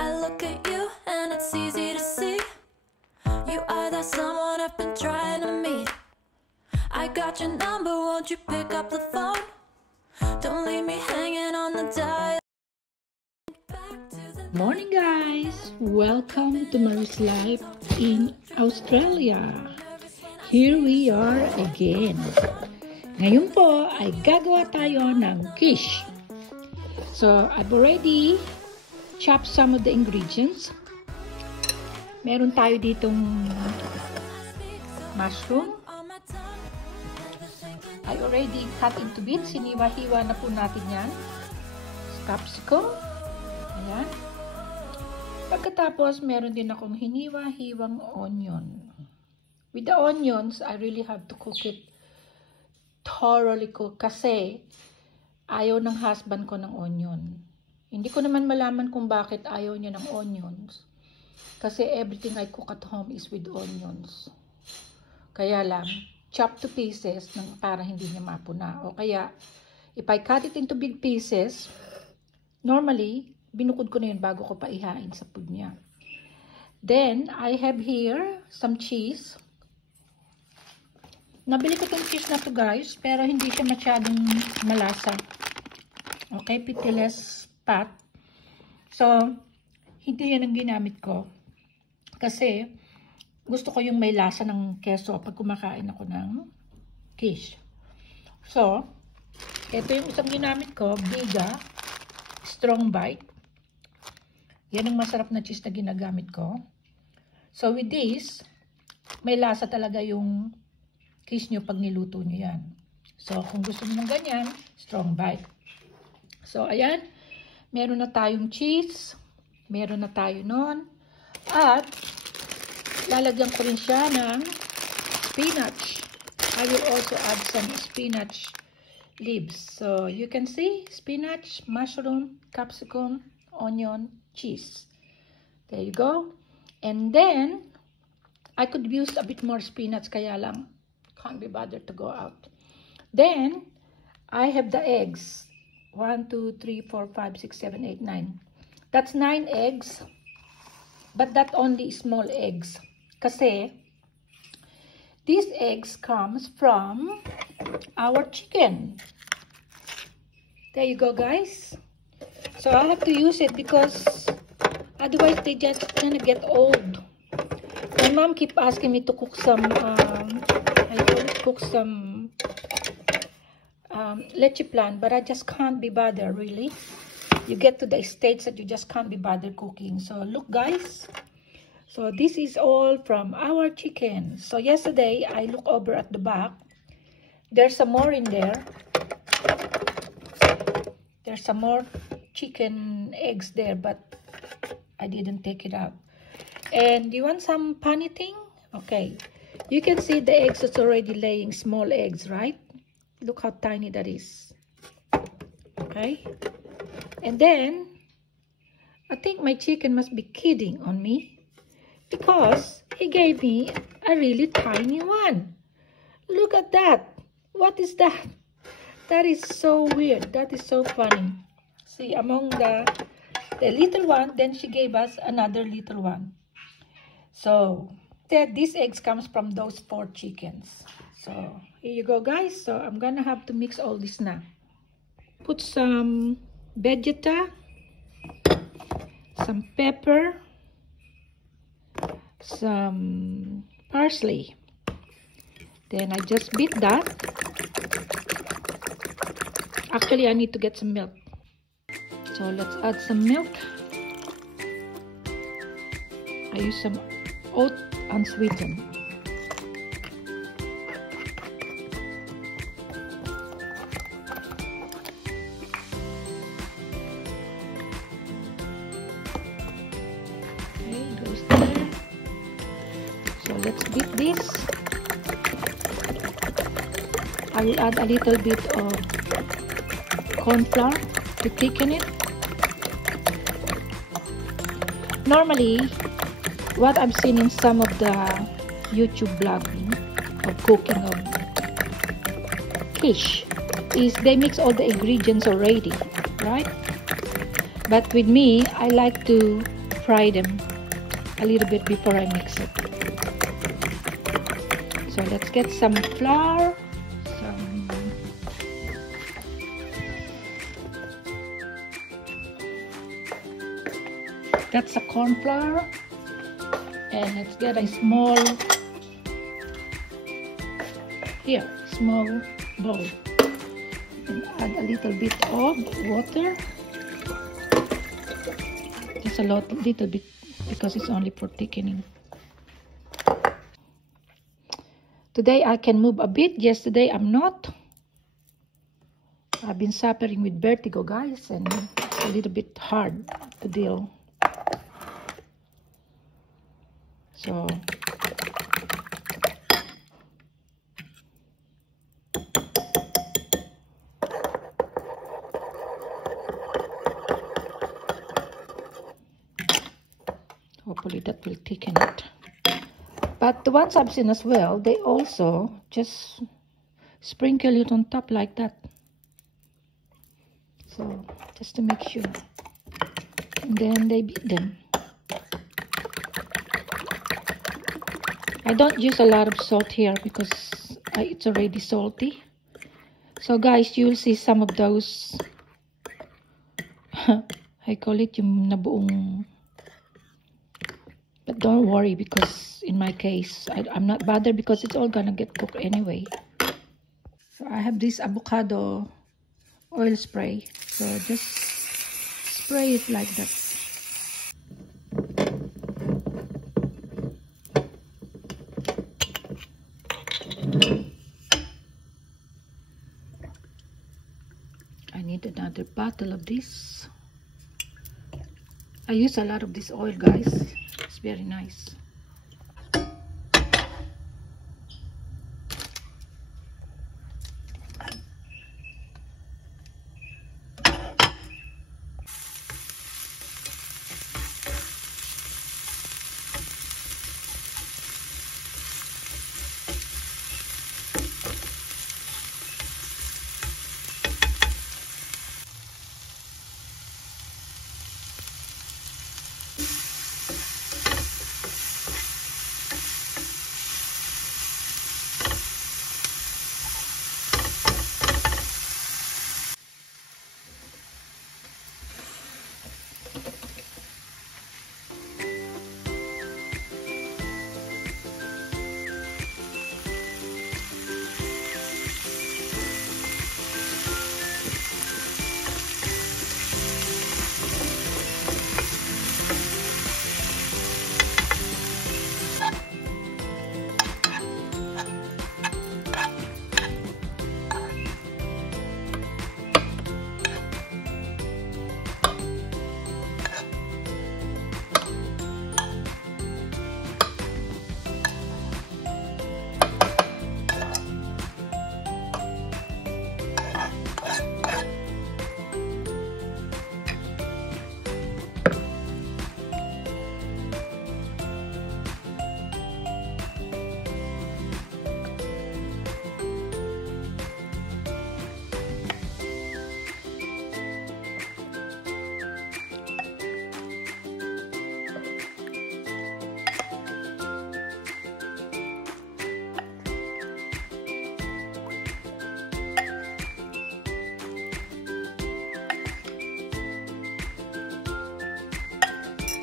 I look at you and it's easy to see. You are that someone I've been trying to meet. I got your number, won't you pick up the phone? Don't leave me hanging on the dial. Morning guys! Welcome to Mary's Life in Australia. Here we are again. Ngayon po ay gagawa tayo ng quiche. So, I've already chopped some of the ingredients. Meron tayo ditong mushroom. I already cut into bits. Hiniwa-hiwa na po natin yan. Capsicum. Ayan. Pagkatapos, meron din akong hiniwa-hiwang onion. With the onions, I really have to cook it thoroughly kasi ayaw ng husband ko ng onion. Hindi ko naman malaman kung bakit ayaw niya ng onions. Kasi everything I cook at home is with onions. Kaya lang, chop to pieces para hindi niya mapuna. O kaya, if I cut it into big pieces, normally, binukod ko na yun bago ko pa ihain sa food niya. Then, I have here some cheese. Nabili ko itong cheese na to guys, pero hindi siya masyadong malasa. Okay, pitiless pat. So, hindi yan ang ginamit ko. Kasi, gusto ko yung may lasa ng keso pag kumakain ako ng quiche. So, ito yung isang ginamit ko, Biga Strong Bite. Yan ang masarap na cheese na ginagamit ko. So, with this, may lasa talaga yung quiche nyo pag niluto nyo yan. So, kung gusto nyo ng ganyan, strong bite. So, ayan. Meron na tayong cheese. Meron na tayo nun. At, lalagyan ko rin siya ng spinach. I will also add some spinach leaves. So, you can see, spinach, mushroom, capsicum, onion, cheese. There you go. And then, I could use a bit more spinach, kaya lang, can't be bothered to go out. Then, I have the eggs. 1, 2, 3, 4, 5, 6, 7, 8, 9. That's 9 eggs. But that only small eggs. Kasi, these eggs comes from our chicken. There you go, guys. So, I have to use it because otherwise they just gonna get old. My mom keep asking me to cook some, leche plan, but I just can't be bothered, really. You get to the stage that you just can't be bothered cooking. So, look, guys. So, this is all from our chicken. So, yesterday, I look over at the back. There's some more in there. There's some more chicken eggs there, but I didn't take it out. And you want some funny thing? Okay. You can see the eggs is already laying small eggs, right? Look how tiny that is. Okay. And then, I think my chicken must be kidding on me because he gave me a really tiny one. Look at that. What is that? That is so weird. That is so funny. See, among the little one, then she gave us another little one. So, these eggs comes from those 4 chickens. So, here you go, guys. So, I'm gonna have to mix all this now. Put some vegeta, some pepper, some parsley. Then, I just beat that. Actually, I need to get some milk. So, let's add some milk. I use some oat unsweetened. Okay, goes there. So let's beat this. I will add a little bit of corn flour to thicken it. Normally, what I've seen in some of the YouTube blogging of cooking of quiche is they mix all the ingredients already, right? But with me, I like to fry them a little bit before I mix it. So let's get some flour, that's a corn flour, and let's get a small bowl, and add a little bit of water, just a little bit because it's only for thickening. Today I can move a bit. Yesterday I'm not. I've been suffering with vertigo, guys, and it's a little bit hard to deal. So hopefully that will thicken it. But the ones I've seen as well, they also just sprinkle it on top like that. So just to make sure. And then they beat them. I don't use a lot of salt here because it's already salty. So guys, you'll see some of those, I call it yung nabuong. But don't worry, because in my case, I'm not bothered because it's all gonna get cooked anyway. So I have this avocado oil spray. So just spray it like that. I need another bottle of this. I use a lot of this oil, guys. It's very nice.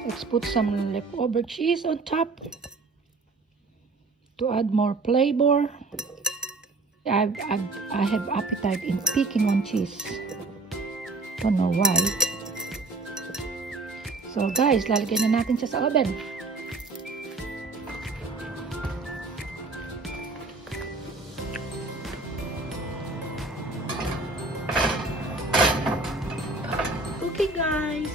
Let's put some leftover cheese on top to add more flavor. I have appetite in picking on cheese. Don't know why. So guys, lalagyan na natin siya sa oven. Okay guys.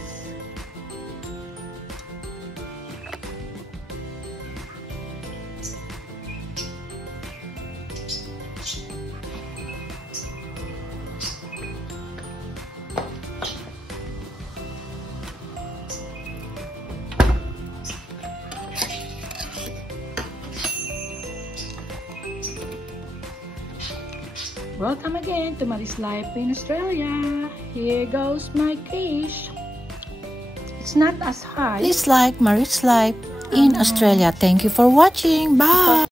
Welcome again to Mari's Life in Australia. Here goes my quiche. It's It's not as high. Please like Marit's Life in Australia. Thank you for watching. Bye!